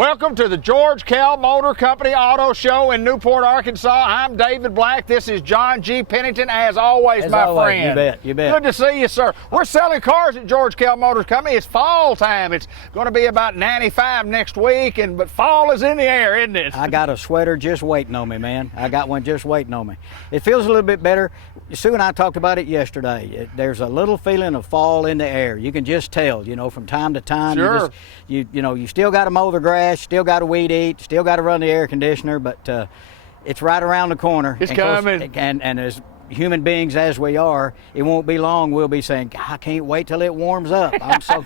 Welcome to the George Kell Motor Company Auto Show in Newport, Arkansas. I'm David Black. This is John G Pennington, as always, my friend. You bet, you bet. Good to see you, sir. We're selling cars at George Kell Motor Company. It's fall time. It's going to be about 95 next week, but fall is in the air, isn't it? I got a sweater just waiting on me, man. I got one just waiting on me. It feels a little bit better. Sue and I talked about it yesterday. There's a little feeling of fall in the air. You can just tell, from time to time. Sure. You still got to mow the grass, still got to weed eat, still got to run the air conditioner, but it's right around the corner. It's coming. And as human beings as we are, it won't be long we'll be saying, I can't wait till it warms up. I'm so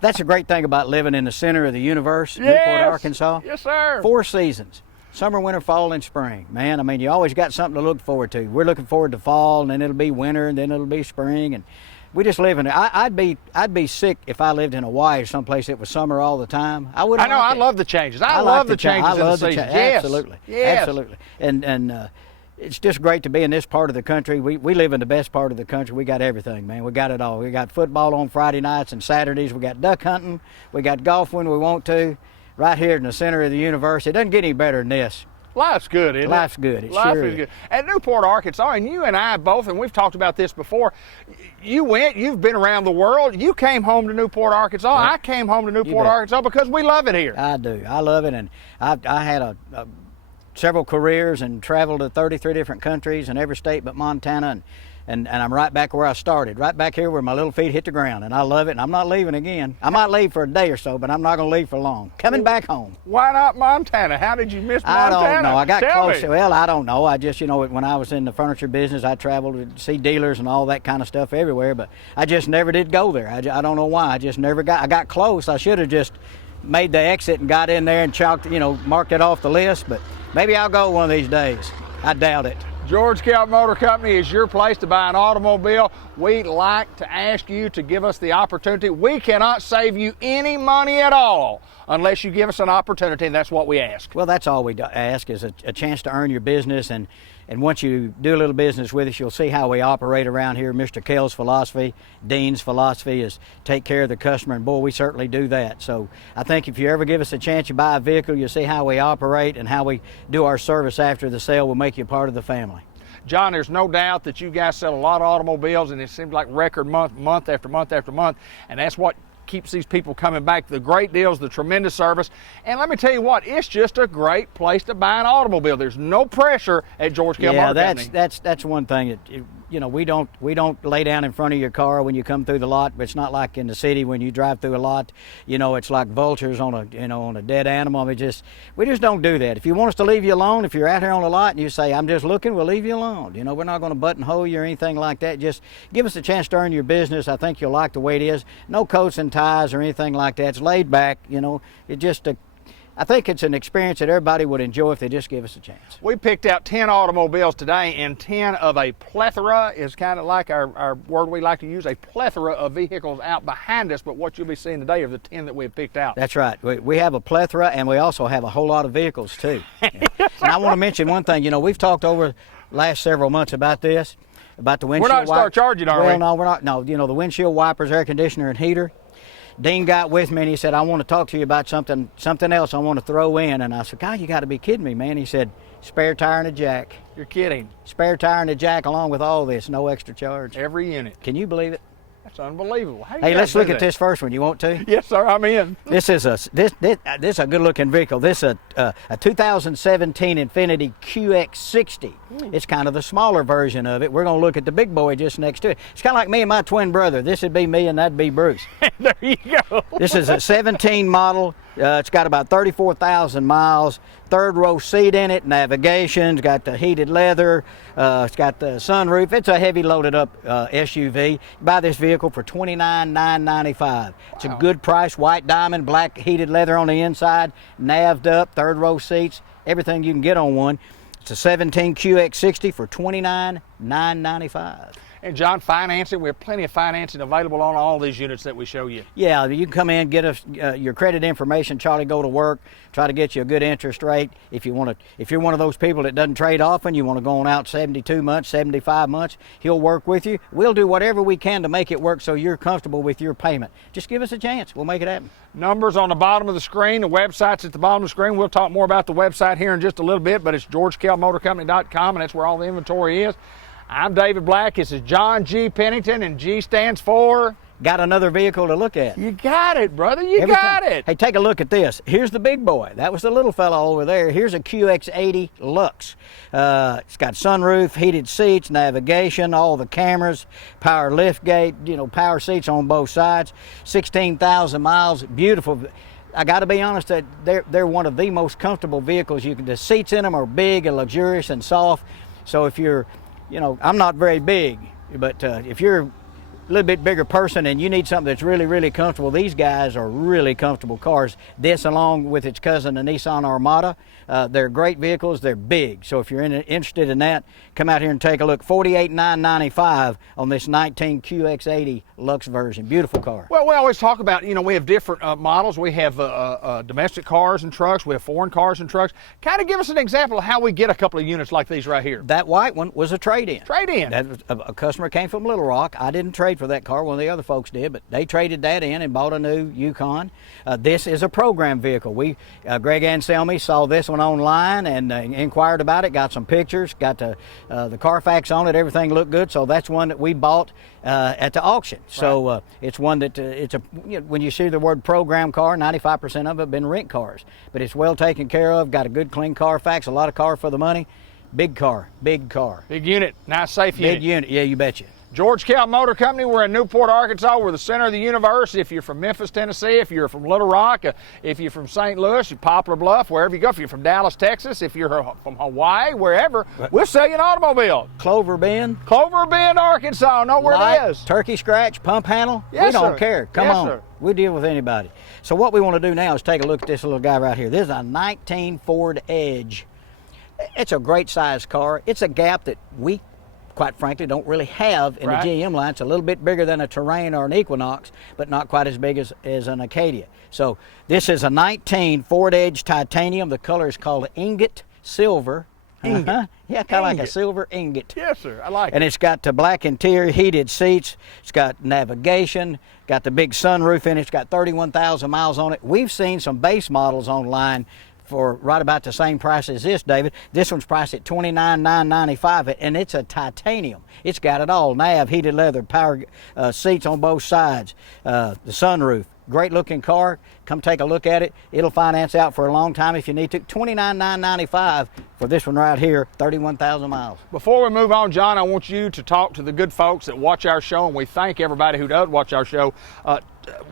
That's a great thing about living in the center of the universe, yes. Newport, Arkansas. Yes, sir. 4 seasons. Summer, winter, fall, and spring. Man, I mean, you always got something to look forward to. We're looking forward to fall, and then it'll be winter, and then it'll be spring, and we just live in it. I'd be sick if I lived in Hawaii or someplace that was summer all the time. I wouldn't. I know. I love the changes. I love the changes. I love in the the season. Yes. Absolutely. Yes. Absolutely. And it's just great to be in this part of the country. We live in the best part of the country. We got everything, man. We got it all. We got football on Friday nights and Saturdays. We got duck hunting. We got golf when we want to. Right here in the center of the universe. It doesn't get any better than this. Life's good, isn't it? Life's good. Life is good. At Newport, Arkansas, and you and I both, and we've talked about this before, you've been around the world. You came home to Newport, Arkansas. Yeah. I came home to Newport, Arkansas because we love it here. I do. I love it, and I had several careers and traveled to 33 different countries in every state but Montana, and I'm right back where I started, right back here where my little feet hit the ground, and I love it, and I'm not leaving again. I might leave for a day or so, but I'm not going to leave for long. Coming back home. Why not Montana? How did you miss Montana? I don't know. I got Tell close. me. Well, I don't know. I just, when I was in the furniture business, I traveled to see dealers and all that kind of stuff everywhere, but I just never did go there. I don't know why. I just never got. I got close. I should have just made the exit and got in there and chalked, marked it off the list, but maybe I'll go one of these days. I doubt it. George Kell Motor Company is your place to buy an automobile. We'd like to ask you to give us the opportunity. We cannot save you any money at all unless you give us an opportunity, and that's what we ask. Well, that's all we ask is a chance to earn your business, and once you do a little business with us, you'll see how we operate around here. Mr. Kell's philosophy, Dean's philosophy is take care of the customer, and boy, we certainly do that. So I think if you ever give us a chance, you buy a vehicle, you'll see how we operate and how we do our service after the sale. We'll make you a part of the family. John, there's no doubt that you guys sell a lot of automobiles, and it seems like record month after month after month, and that's what keeps these people coming back. The great deals, the tremendous service, and let me tell you what, it's just a great place to buy an automobile. There's no pressure at George Kell Motor Company. That's one thing that we don't lay down in front of your car when you come through the lot. But it's not like in the city when you drive through a lot. It's like vultures on a dead animal. We just don't do that. If you want us to leave you alone, if you're out here on the lot and you say I'm just looking, we'll leave you alone. We're not going to buttonhole you or anything like that. Just give us a chance to earn your business. I think you'll like the way it is. No coats and ties or anything like that. It's laid back. I think it's an experience that everybody would enjoy if they just give us a chance. We picked out 10 automobiles today, and 10 of a plethora is kind of like our word we like to use, a plethora of vehicles out behind us, but what you'll be seeing today are the 10 that we've picked out. That's right. We have a plethora, and we also have a whole lot of vehicles, too. And I want to mention one thing. We've talked over the last several months about this, about the windshield wipers. We're not start charging, are we? Well, no, we're not. No, the windshield wipers, air conditioner, and heater. Dean got with me and he said, I want to talk to you about something else I want to throw in. And I said, God, you got to be kidding me, man. He said, spare tire and a jack. You're kidding. Spare tire and a jack along with all this, no extra charge. Every unit. Can you believe it? That's unbelievable. Hey, let's look at this first one. You want to? Yes, sir. I'm in. This is a good-looking vehicle. This is a 2017 Infiniti QX60. It's kind of the smaller version of it. We're going to look at the big boy just next to it. It's kind of like me and my twin brother. This would be me and that'd be Bruce. There you go. This is a 17 model. It's got about 34,000 miles. Third row seat in it, navigation. It's got the heated leather. It's got the sunroof. It's a heavy loaded up SUV. You buy this vehicle for $29,995. It's a good price. White diamond, black heated leather on the inside, navved up, third row seats, everything you can get on one. It's a 17 QX60 for $29,995. And John, financing, we have plenty of financing available on all these units that we show you. Yeah, you can come in, get us your credit information. Charlie go to work, try to get you a good interest rate. If you're one of those people that doesn't trade often, you want to go on out 72 months, 75 months, he'll work with you. We'll do whatever we can to make it work so you're comfortable with your payment. Just give us a chance. We'll make it happen. Numbers on the bottom of the screen. The website's at the bottom of the screen. We'll talk more about the website here in just a little bit, but it's GeorgeKellMotorCompany.com, and that's where all the inventory is. I'm David Black. This is John G. Pennington, and G stands for... Got another vehicle to look at. You got it, brother. You got it. Hey, take a look at this. Here's the big boy. That was the little fella over there. Here's a QX80 Lux. It's got sunroof, heated seats, navigation, all the cameras, power lift gate, power seats on both sides. 16,000 miles. Beautiful. I got to be honest, that they're one of the most comfortable vehicles. The seats in them are big and luxurious and soft. So if you're, I'm not very big, but if you're a little bit bigger person and you need something that's really, really comfortable, these guys are really comfortable cars. This, along with its cousin, the Nissan Armada, they're great vehicles. They're big. So if you're interested in that, come out here and take a look. $48,995 on this 19 QX80 Lux version. Beautiful car. Well, we always talk about, we have different models. We have domestic cars and trucks. We have foreign cars and trucks. Kind of give us an example of how we get a couple of units like these right here. That white one was a trade-in. Trade-in. That was, a customer came from Little Rock. I didn't trade for that car. One of the other folks did, but they traded that in and bought a new Yukon. This is a program vehicle. Greg Anselmi saw this one online and inquired about it, got some pictures, got the Carfax on it, everything looked good, so that's one that we bought at the auction. Right. So it's one that when you see the word program car, 95% of it have been rent cars, but it's well taken care of, got a good clean Carfax, a lot of car for the money. Big car. Big unit, nice safe unit. Big unit, yeah, you betcha. George Kell Motor Company, we're in Newport, Arkansas. We're the center of the universe. If you're from Memphis, Tennessee, if you're from Little Rock, if you're from St. Louis, Poplar Bluff, wherever you go, if you're from Dallas, Texas, if you're from Hawaii, wherever, we'll sell you an automobile. Clover Bend, Arkansas, know where it is. Turkey scratch, pump handle, yes, we don't sir. care. Come yes, on, sir. We deal with anybody. So what we want to do now is take a look at this little guy right here. This is a 19 Ford Edge. It's a great size car. It's a gap that we, quite frankly, don't really have in right. the GM line. It's a little bit bigger than a Terrain or an Equinox, but not quite as big as an Acadia. So this is a 19 Ford Edge Titanium. The color is called ingot silver. Ingot. Yeah, kind of like a silver ingot. Yes, sir. I like it. And it's got the black interior, heated seats. It's got navigation, got the big sunroof in it. It's got 31,000 miles on it. We've seen some base models online for right about the same price as this, David. This one's priced at $29,995, and it's a titanium. It's got it all: nav, heated leather, power seats on both sides, the sunroof. Great looking car. Come take a look at it. It'll finance out for a long time if you need to. $29,995 for this one right here, 31,000 miles. Before we move on, John, I want you to talk to the good folks that watch our show, and we thank everybody who does watch our show.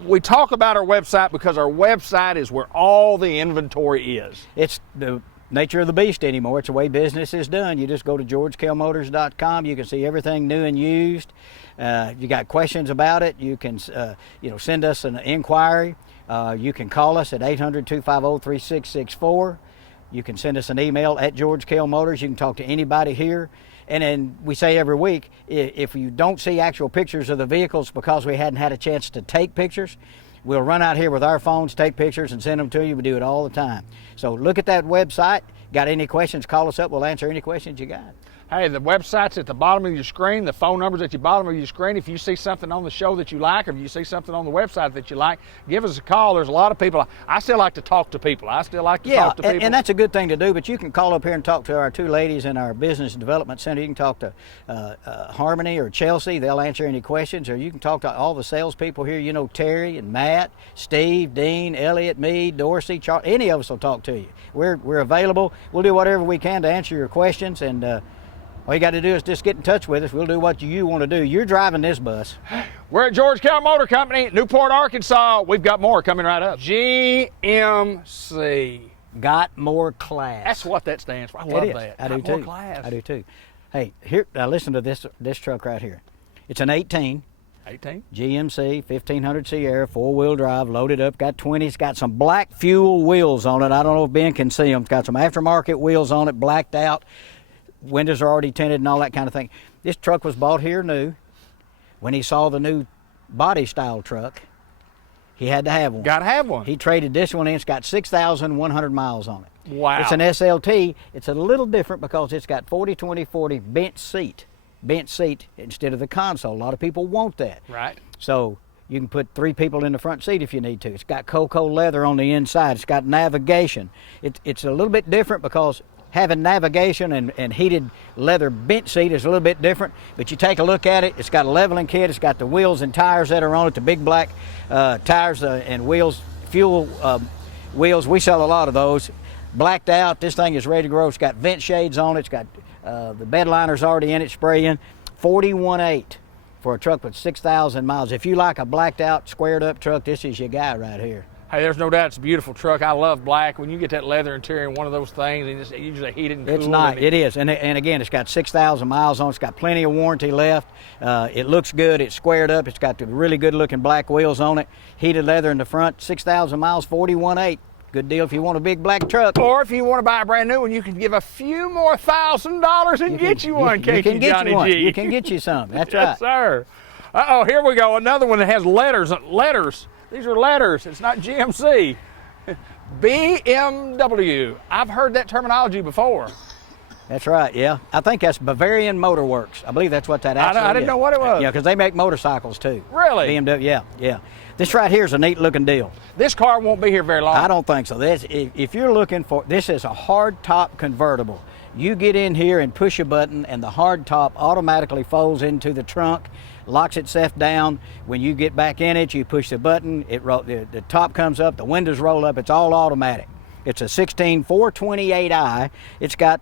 We talk about our website because our website is where all the inventory is. It's the nature of the beast anymore. It's the way business is done. You just go to GeorgeKellMotors.com. You can see everything new and used. If you got questions about it, you can send us an inquiry. You can call us at 800-250-3664. You can send us an email at George Kell Motors. You can talk to anybody here. And then we say every week, if you don't see actual pictures of the vehicles because we hadn't had a chance to take pictures, we'll run out here with our phones, take pictures, and send them to you. We do it all the time. So look at that website. Got any questions, call us up. We'll answer any questions you got. Hey, the website's at the bottom of your screen. The phone number's at the bottom of your screen. If you see something on the show that you like, or if you see something on the website that you like, give us a call. There's a lot of people. I still like to talk to people. I still like to talk to people. And that's a good thing to do, but you can call up here and talk to our two ladies in our business development center. You can talk to Harmony or Chelsea. They'll answer any questions, or you can talk to all the salespeople here. Terry and Matt, Steve, Dean, Elliot, me, Dorsey, Charlie. Any of us will talk to you. We're available. We'll do whatever we can to answer your questions, and all you got to do is just get in touch with us. We'll do what you want to do. You're driving this bus. We're at George Kell Motor Company, Newport, Arkansas. We've got more coming right up. GMC. Got more class. That's what that stands for. I love that. I do too. More class. I do too. Hey, here, listen to this truck right here. It's an 18 GMC 1500 Sierra, 4-wheel drive, loaded up, got 20. It's got some black fuel wheels on it. I don't know if Ben can see them. It's got some aftermarket wheels on it, blacked out. windows are already tinted and all that kind of thing. This truck was bought here new. When he saw the new body style truck, he had to have one. Got to have one. He traded this one in. It's got 6,100 miles on it. Wow. It's an SLT. It's a little different because it's got 40-20-40 bench seat instead of the console. A lot of people want that. Right. So you can put 3 people in the front seat if you need to. It's got cocoa leather on the inside. It's got navigation. It's a little bit different because having navigation and heated leather bench seat is a little bit different, but you take a look at it, it's got a leveling kit, it's got the wheels and tires that are on it, the big black tires and wheels, fuel wheels. We sell a lot of those. Blacked out, this thing is ready to go. It's got vent shades on it, it's got the bed liner's already in it, spraying. 41.8 for a truck with 6,000 miles. If you like a blacked out, squared up truck, this is your guy right here. Hey, there's no doubt it's a beautiful truck. I love black. When you get that leather interior in one of those things, and it's usually heated and cooled. It's not. It is. And again, it's got 6,000 miles on it. It's got plenty of warranty left. It looks good. It's squared up. It's got the really good looking black wheels on it. Heated leather in the front. 6,000 miles, 41.8. Good deal if you want a big black truck. Or if you want to buy a brand new one, you can give a few more $1,000 and get you one, can't you, Johnny G? You can get you some. That's yes, right. sir. Uh-oh, here we go. Another one that has letters. Letters. These are letters. It's not GMC. BMW. I've heard that terminology before. That's right, yeah. I think that's Bavarian Motor Works. I believe that's what that actually is. I didn't know what it was. Yeah, because they make motorcycles too. Really? BMW, yeah. This right here is a neat looking deal. This car won't be here very long. I don't think so. If you're looking for, this is a hard top convertible. You get in here and push a button and the hard top automatically folds into the trunk, locks itself down. When you get back in it, you push the button, the top comes up, the windows roll up, it's all automatic. It's a 16 428i. It's got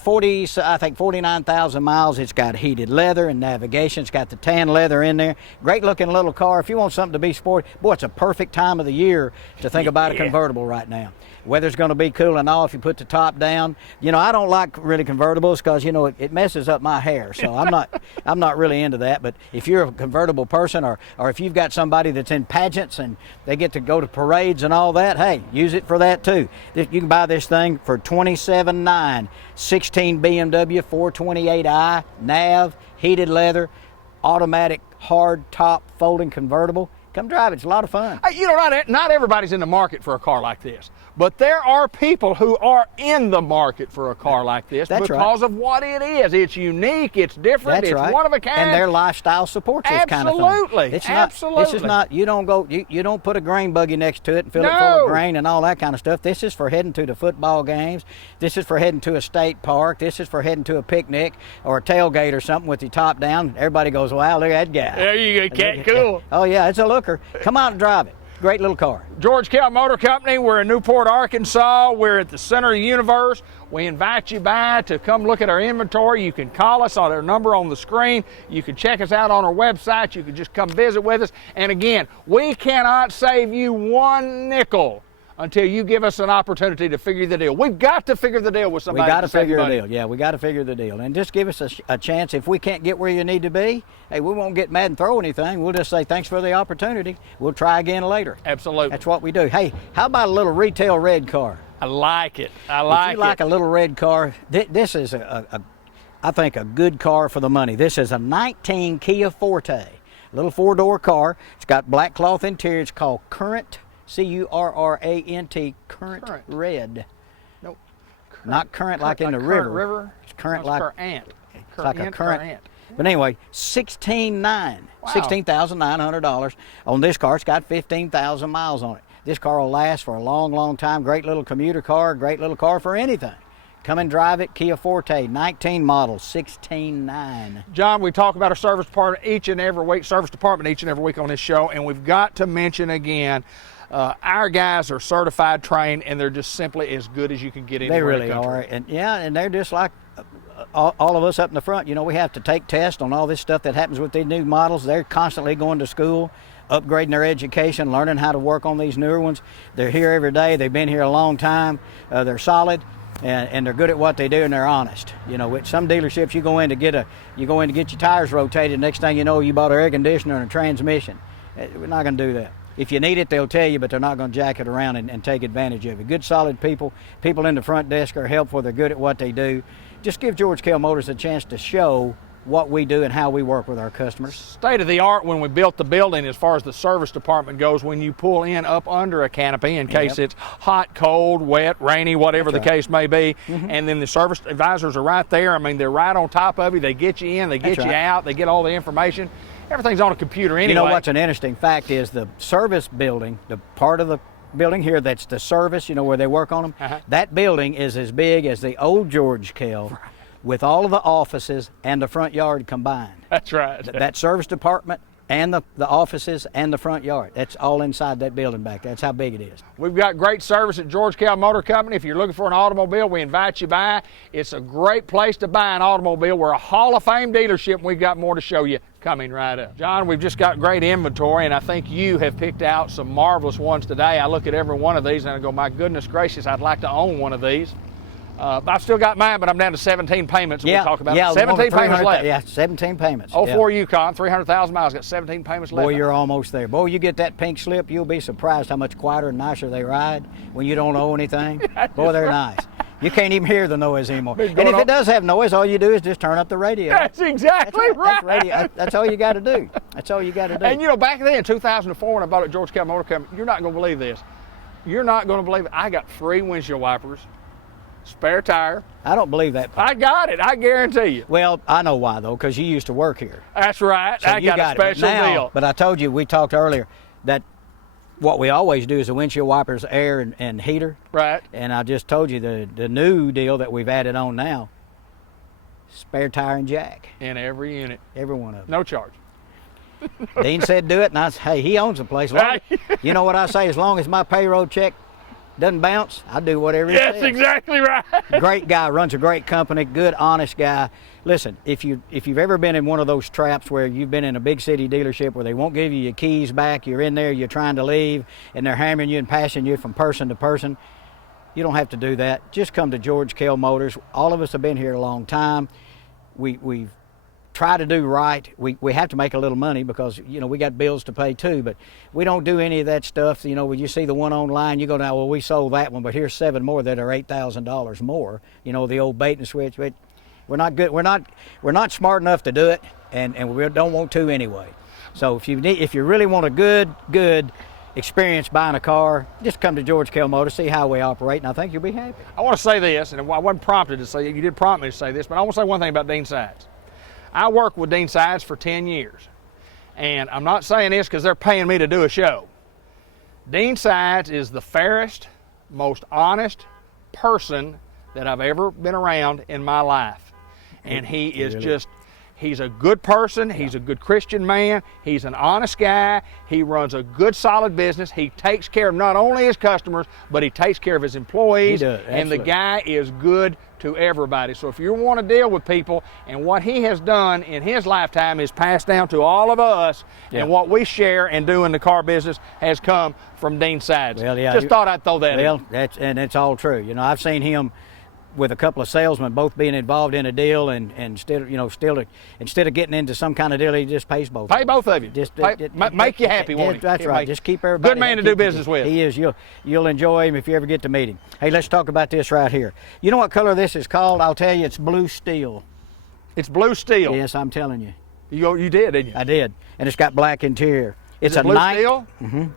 49,000 miles. It's got heated leather and navigation. It's got the tan leather in there. Great looking little car. If you want something to be sporty, boy, it's a perfect time of the year to think about a convertible right now. Weather's going to be cooling off. You put the top down. You know, I don't like really convertibles because, you know, it messes up my hair. So I'm not really into that. But if you're a convertible person or if you've got somebody that's in pageants and they get to go to parades and all that, hey, use it for that too. You can buy this thing for $27,900. 16 BMW 428i, nav, heated leather, automatic hard top folding convertible. Come drive it. It's a lot of fun. You know, not everybody's in the market for a car like this, but there are people who are in the market for a car like this because of what it is. It's unique. It's different. It's one of a kind. And their lifestyle supports this kind of thing. Absolutely. Absolutely. This is not. You don't go. You don't put a grain buggy next to it and fill it full of grain and all that kind of stuff. This is for heading to the football games. This is for heading to a state park. This is for heading to a picnic or a tailgate or something with your top down. Everybody goes, "Wow, look at that guy." There you go, cat. Cool. Oh yeah, it's a looker. Come out and drive it. Great little car. George Kell Motor Company. We're in Newport, Arkansas. We're at the center of the universe. We invite you by to come look at our inventory. You can call us on our number on the screen. You can check us out on our website. You can just come visit with us. And again, we cannot save you one nickel until you give us an opportunity to figure the deal. We've got to figure the deal with somebody. We got to figure the deal. Yeah, we got to figure the deal. And just give us a chance. If we can't get where you need to be, hey, we won't get mad and throw anything. We'll just say thanks for the opportunity. We'll try again later. Absolutely. That's what we do. Hey, how about a little retail red car? I like it. I like it. If you like a little red car, this is I think a good car for the money. This is a 19 Kia Forte, a little 4-door car. It's got black cloth interior. It's called Current. C-U-R-R-A-N-T, current red. Nope. Not current like in the river. It's current like current. It's like a current. But anyway, $16,900 on this car. It's got 15,000 miles on it. This car will last for a long, long time. Great little commuter car. Great little car for anything. Come and drive it. Kia Forte, 19 model, $16,900. John, we talk about our service department each and every week on this show, and we've got to mention again. Our guys are certified, trained, and they're just simply as good as you can get anywhere in the country. They really are, and they're just like all of us up in the front. You know, we have to take tests on all this stuff that happens with these new models. They're constantly going to school, upgrading their education, learning how to work on these newer ones. They're here every day. They've been here a long time. They're solid. And they're good at what they do, and they're honest. You know, with some dealerships, you go in to get your tires rotated. Next thing you know, you bought an air conditioner and a transmission. We're not going to do that. If you need it, they'll tell you, but they're not going to jack it around and take advantage of it. Good, solid people. People in the front desk are helpful. They're good at what they do. just give George Kell Motors a chance to show what we do and how we work with our customers. State of the art when we built the building as far as the service department goes, when you pull in up under a canopy in case it's hot, cold, wet, rainy, whatever the case may be, and then the service advisors are right there. I mean, they're right on top of you. They get you in, they get you out, they get all the information. Everything's on a computer anyway. You know what's an interesting fact is the service building, the part of the building here that's the service, you know, where they work on them, that building is as big as the old George Kell with all of the offices and the front yard combined. That's right. That service department and the offices and the front yard, that's all inside that building back there. That's how big it is. We've got great service at George Kell Motor Company. If you're looking for an automobile, we invite you by. It's a great place to buy an automobile. We're a Hall of Fame dealership, and we've got more to show you coming right up. John, we've just got great inventory, and I think you have picked out some marvelous ones today. I look at every one of these and I go, my goodness gracious, I'd like to own one of these. I've still got mine, but I'm down to 17 payments. We'll talk about it. 17 payments left. Yeah, 17 payments. 04 Yukon, 300,000 miles, got 17 payments left. Boy, you're almost there. Boy, you get that pink slip, you'll be surprised how much quieter and nicer they ride when you don't owe anything. Boy, they're nice. You can't even hear the noise anymore. And if it does have noise, all you do is just turn up the radio. That's exactly right. That's all you got to do. That's all you got to do. And you know, back then in 2004 when I bought it at George Kell Motor Company, you're not going to believe this. You're not going to believe it. I got free windshield wipers, spare tire. I don't believe that. I got it. I guarantee you. Well, I know why, though, because you used to work here. That's right. So I got a special deal. But I told you, we talked earlier, that what we always do is the windshield wipers, air and heater. Right. And I just told you the new deal that we've added on now, spare tire and jack. In every unit. Every one of them. No charge. Dean said do it, and I said, hey, he owns the place. You know what I say, as long as my payroll check doesn't bounce, I do whatever he says. That's exactly right. Great guy, runs a great company, good, honest guy. Listen, if you've ever been in one of those traps where you've been in a big city dealership where they won't give you your keys back, you're in there, you're trying to leave, and they're hammering you and passing you from person to person, you don't have to do that. Just come to George Kell Motors. All of us have been here a long time. We've tried to do right. We have to make a little money because, you know, we got bills to pay too, but we don't do any of that stuff. You know, when you see the one online, you go, now, well, we sold that one, but here's 7 more that are $8,000 more. You know, the old bait and switch. But we're not good. We're not smart enough to do it, and we don't want to anyway. So if you really want a good experience buying a car, just come to George Kell Motors, see how we operate, and I think you'll be happy. I want to say this, and I wasn't prompted to say it. You did prompt me to say this, but I want to say one thing about Dean Sides. I worked with Dean Sides for 10 years, and I'm not saying this because they're paying me to do a show. Dean Sides is the fairest, most honest person that I've ever been around in my life, and he is just, he's a good person, he's a good Christian man, he's an honest guy, he runs a good solid business, he takes care of not only his customers, but he takes care of his employees, He does, and the absolutely. guy is good to everybody. So if you want to deal with people, and what he has done in his lifetime is passed down to all of us, and what we share and do in the car business has come from Dean Sides. Well, yeah, just thought I'd throw that in. Well, it's all true. You know, I've seen him with a couple of salesmen both being involved in a deal, and instead of getting into some kind of deal, he just pays both. Pay both of you. Make you happy, won't he? That's right. Just keep everybody. Good man to do business with. He is. You'll enjoy him if you ever get to meet him. Hey, let's talk about this right here. You know what color this is called? I'll tell you, it's blue steel. It's blue steel. Yes, I'm telling you. You did, didn't you? I did, and it's got black interior. It's Is it blue steel?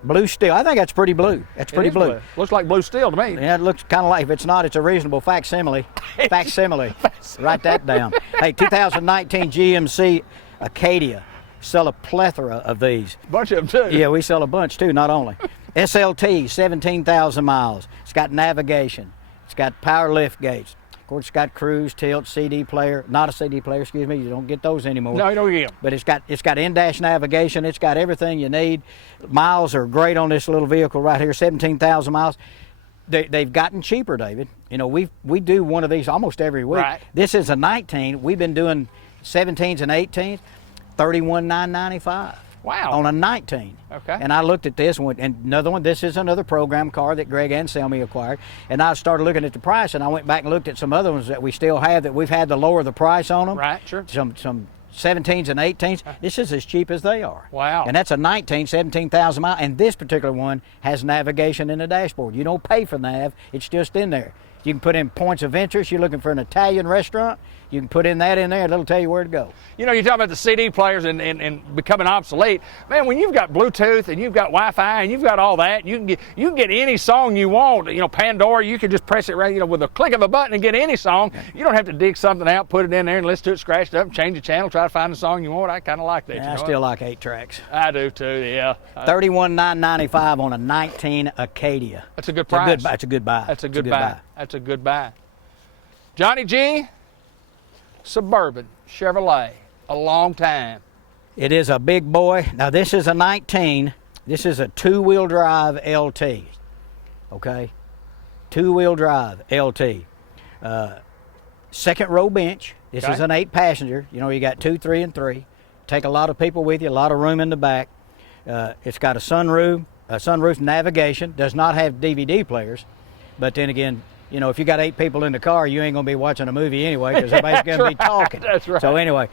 Blue steel. I think that's pretty blue. That's pretty blue. Looks like blue steel to me. Yeah, it looks kind of like, if it's not, it's a reasonable facsimile. Facsimile. Write that down. Hey, 2019 GMC Acadia. Sell a plethora of these. Bunch of them too. Yeah, we sell a bunch too, not only. SLT, 17,000 miles. It's got navigation. It's got power lift gates. Of course, it's got cruise, tilt, CD player. Not a CD player, excuse me. You don't get those anymore. No, you don't get them. But it's got in-dash navigation. It's got everything you need. Miles are great on this little vehicle right here, 17,000 miles. They've gotten cheaper, David. You know, we do one of these almost every week. Right. This is a 19. We've been doing 17s and 18s, $31,995. Wow. On a 19. Okay. And I looked at this one, and another one, this is another program car that Greg Anselmi acquired. And I started looking at the price, and I went back and looked at some other ones that we still have that we've had to lower the price on them. Right, sure. Some 17s and 18s. This is as cheap as they are. Wow. And that's a 19, 17,000 mile. And this particular one has navigation in the dashboard. You don't pay for nav, it's just in there. You can put in points of interest. You're looking for an Italian restaurant, you can put in that in there, and it'll tell you where to go. You know, you're talking about the CD players and becoming obsolete. Man, when you've got Bluetooth and you've got Wi-Fi and you've got all that, you can get any song you want. You know, Pandora, you can just press it right, you know, with a click of a button and get any song. You don't have to dig something out, put it in there and listen to it, scratch it up, change the channel, try to find the song you want. I kind of like that. Yeah, you know I still like 8 tracks. I do too, yeah. $31,995 on a 19 Acadia. That's a good price. That's a good buy. That's a good buy. That's a good buy. Johnny G, Suburban Chevrolet, a long time. It is a big boy. Now this is a 19. This is a 2-wheel drive LT. Okay, 2-wheel drive LT. Second row bench. This is an 8-passenger. You know, you got 2, 3, and 3. Take a lot of people with you. A lot of room in the back. It's got a sunroof navigation. Does not have DVD players, but then again, you know, if you got 8 people in the car, you ain't going to be watching a movie anyway because everybody's going to be talking. That's right. So anyway,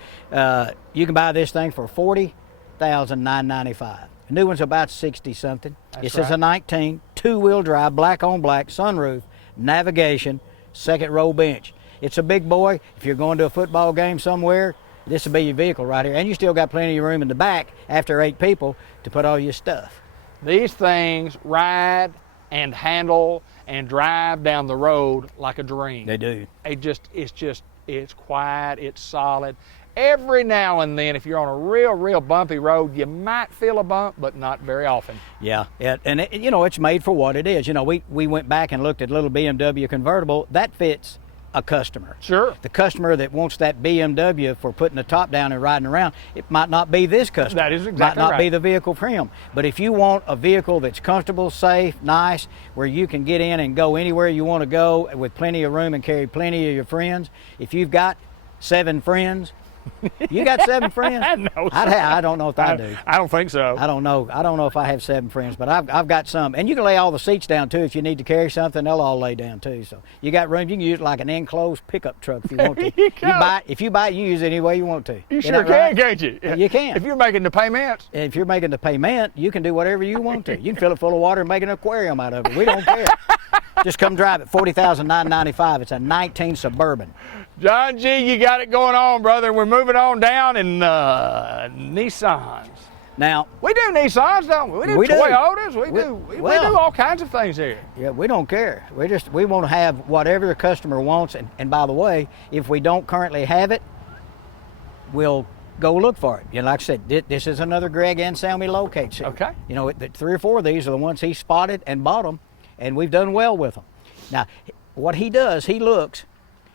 you can buy this thing for $40,995. The new one's about 60-something. This is a 19, 2-wheel drive, black on black, sunroof, navigation, second row bench. It's a big boy. If you're going to a football game somewhere, this will be your vehicle right here. And you still got plenty of room in the back after 8 people to put all your stuff. These things ride and handle and drive down the road like a dream. They do. It's quiet, it's solid. Every now and then, if you're on a real bumpy road, you might feel a bump, but not very often. Yeah, and you know, it's made for what it is. You know, we went back and looked at a little BMW convertible that fits a customer. Sure. The customer that wants that BMW for putting the top down and riding around, it might not be this customer. That is exactly right. Might not right. be the vehicle for him. But if you want a vehicle that's comfortable, safe, nice, where you can get in and go anywhere you want to go with plenty of room and carry plenty of your friends, if you've got 7 friends, you got 7 friends? No, I don't know if I do. I don't think so. I don't know. I don't know if I have 7 friends, but I've got some. And you can lay all the seats down too. If you need to carry something, they'll all lay down too. So you got room. You can use it like an enclosed pickup truck if you want to. If you buy it, you use it any way you want to. You sure can, can't you? You can. If you're making the payments. If you're making the payment, you can do whatever you want to. You can fill it full of water and make an aquarium out of it. We don't care. Just come drive it. $40,995. It's a 19 Suburban. John G, you got it going on, brother. We're moving on down in Nissans. Now we do Nissans, don't we? We do Toyotas. We do all kinds of things here. Yeah, we don't care. We want to have whatever the customer wants. And by the way, if we don't currently have it, we'll go look for it. You know, like I said, this is another Greg and Sammy locate series. Okay. You know, 3 or 4 of these are the ones he spotted and bought them, and we've done well with them. Now, what he does, he looks.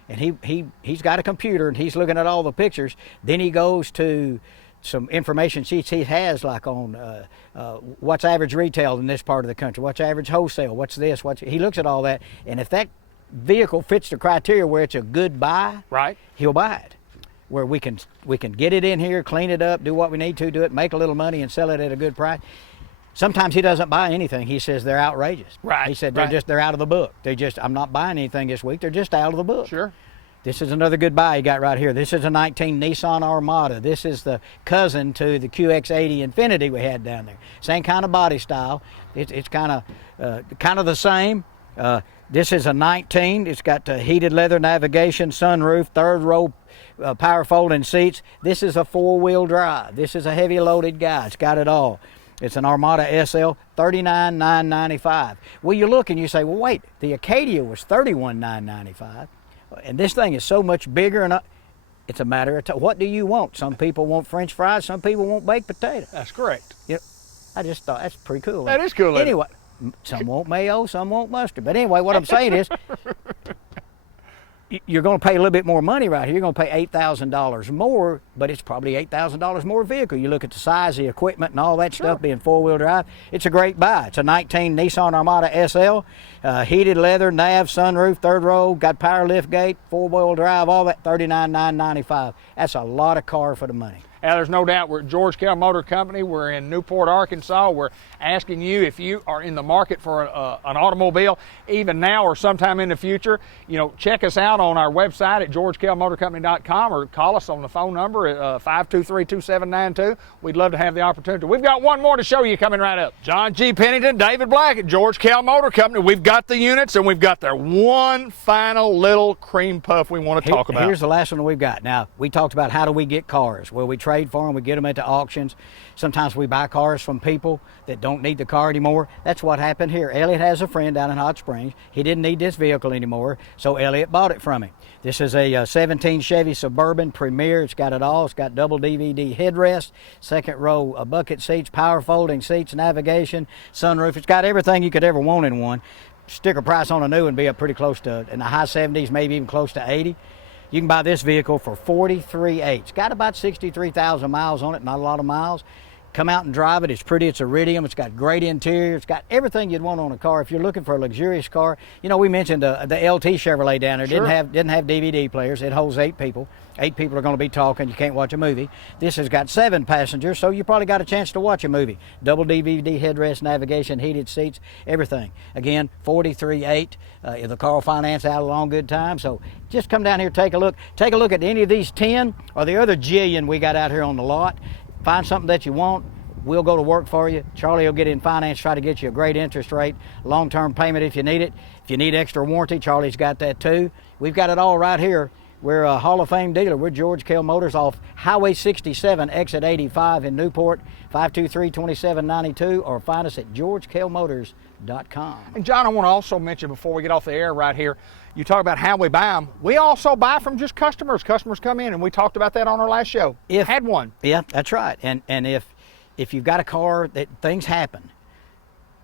And he's got a computer and he's looking at all the pictures. Then he goes to some information sheets he has, like on what's average retail in this part of the country, what's average wholesale, what's this, he looks at all that. And if that vehicle fits the criteria where it's a good buy, right, he'll buy it. Where we can get it in here, clean it up, do what we need to do it, make a little money and sell it at a good price. Sometimes he doesn't buy anything. He says they're outrageous. Right. He said they're out of the book. I'm not buying anything this week. They're just out of the book. Sure. This is another good buy you got right here. This is a 19 Nissan Armada. This is the cousin to the QX80 Infiniti we had down there. Same kind of body style. It's kind of the same. This is a 19. It's got heated leather navigation, sunroof, 3rd row power folding seats. This is a 4-wheel drive. This is a heavy loaded guy. It's got it all. It's an Armada SL, $39,995. Well, you look and you say, well, wait, the Acadia was $31,995. And this thing is so much bigger, and it's a matter of what do you want? Some people want French fries, some people want baked potato. That's correct. Yep. I just thought that's pretty cool. That is cool. Anyway, some want mayo, some want mustard. But anyway, what I'm saying is, you're going to pay a little bit more money right here. You're going to pay $8,000 more, but it's probably $8,000 more vehicle. You look at the size, the equipment, and all that stuff being 4-wheel drive. It's a great buy. It's a 19 Nissan Armada SL, heated leather, nav, sunroof, 3rd row, got power lift gate, 4-wheel drive, all that, $39,995. That's a lot of car for the money. There's no doubt. We're at George Kell Motor Company. We're in Newport, Arkansas. We're asking you if you are in the market for an automobile, even now or sometime in the future. Check us out on our website at georgekellmotorcompany.com or call us on the phone number at 523-2792. We'd love to have the opportunity. We've got one more to show you coming right up. John G. Pennington, David Black at George Kell Motor Company. We've got the units, and we've got their one final little cream puff we want to talk about. Here's the last one we've got. Now, we talked about how do we get cars. Well, we trade for them. We get them at the auctions. Sometimes we buy cars from people that don't need the car anymore. That's what happened here. Elliot has a friend down in Hot Springs. He didn't need this vehicle anymore, so Elliot bought it from him. This is a 17 Chevy Suburban Premier. It's got it all. It's got double DVD headrest, second row bucket seats, power folding seats, navigation, sunroof. It's got everything you could ever want in one. Sticker price on a new one be up pretty close to, in the high 70s, maybe even close to 80. You can buy this vehicle for $43,800. It's got about 63,000 miles on it, not a lot of miles. Come out and drive it. It's pretty. It's iridium. It's got great interior. It's got everything you'd want on a car. If you're looking for a luxurious car, we mentioned the LT Chevrolet down there. Sure. Didn't have DVD players. It holds 8 people. 8 people are going to be talking. You can't watch a movie. This has got 7 passengers, so you probably got a chance to watch a movie. Double DVD headrest, navigation, heated seats, everything. Again, $43,800. The car will finance out a long good time. So just come down here, take a look. Take a look at any of these 10 or the other jillion we got out here on the lot. Find something that you want. We'll go to work for you. Charlie will get in finance, try to get you a great interest rate, long-term payment if you need it. If you need extra warranty, Charlie's got that too. We've got it all right here. We're a Hall of Fame dealer. We're George Kell Motors off Highway 67, exit 85 in Newport, 523-2792, or find us at georgekellmotors.com. And John, I want to also mention before we get off the air right here, you talk about how we buy them. We also buy from just customers. Customers come in, and we talked about that on our last show. Had one. Yeah, that's right. And if you've got a car that things happen,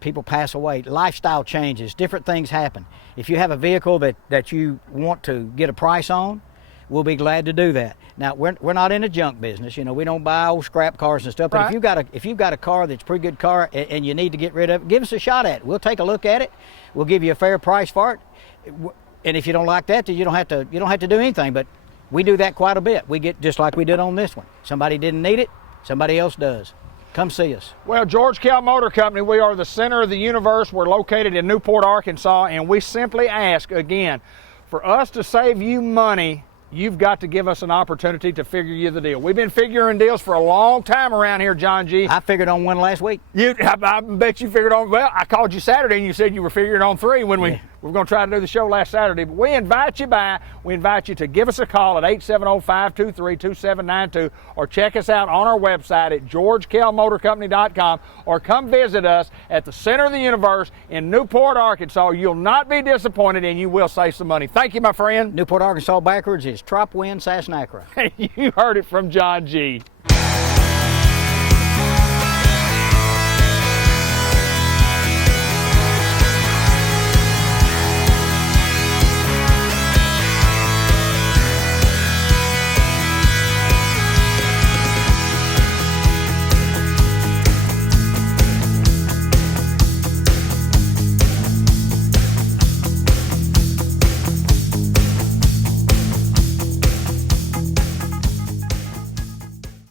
people pass away, lifestyle changes, different things happen. If you have a vehicle that you want to get a price on, we'll be glad to do that. Now, we're not in a junk business. We don't buy old scrap cars and stuff. But right. if you've got a car that's a pretty good car and you need to get rid of it, give us a shot at it. We'll take a look at it. We'll give you a fair price for it. And if you don't like that, then you don't have to do anything. But we do that quite a bit. We get just like we did on this one. Somebody didn't need it, somebody else does. Come see us. Well, George Kell Motor Company, we are the center of the universe. We're located in Newport, Arkansas, and we simply ask, again, for us to save you money, you've got to give us an opportunity to figure you the deal. We've been figuring deals for a long time around here, John G. I figured on one last week. I bet you figured on, well, I called you Saturday and you said you were figuring on 3 when we were going to try to do the show last Saturday. But we invite you to give us a call at 870-523-2792 or check us out on our website at georgekellmotorcompany.com or come visit us at the center of the universe in Newport, Arkansas. You'll not be disappointed and you will save some money. Thank you, my friend. Newport, Arkansas backwards is Trop Wind Sassnacra. You heard it from John G.